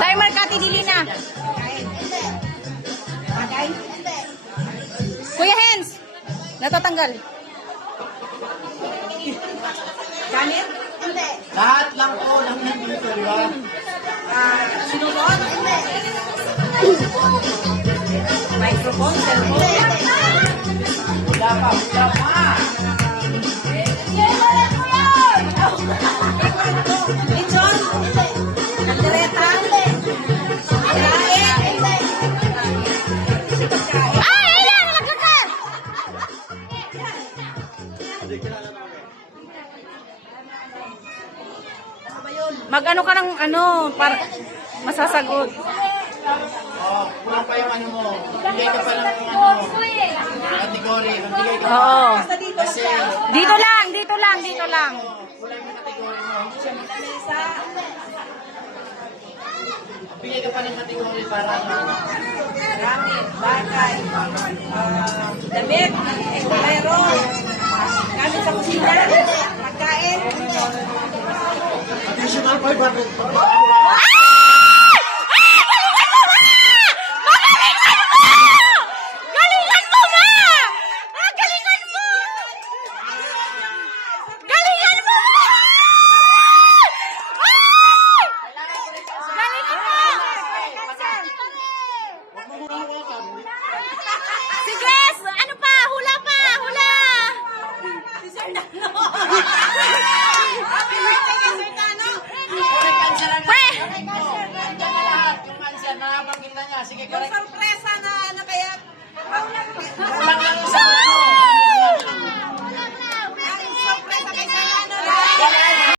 Timer Kati dili na. Kuya Hens. Natatanggal. Kanin? Lahat lang po lang nandito, di ba? Ah, sinunod? Microphone, Mag-ano ka ng ano, para masasagot. Oh, kulang pa yung ano mo. Bigay ka pa lang ng ano. Category. Magbigay ka pa. Oo. Kasi, Dito lang, dito lang, dito lang. kulang yung category mo. Bigay ka pa ng category para ano. Gamit, bagay, ah, damit, Vamos, Sige, Yung correct. ano kaya,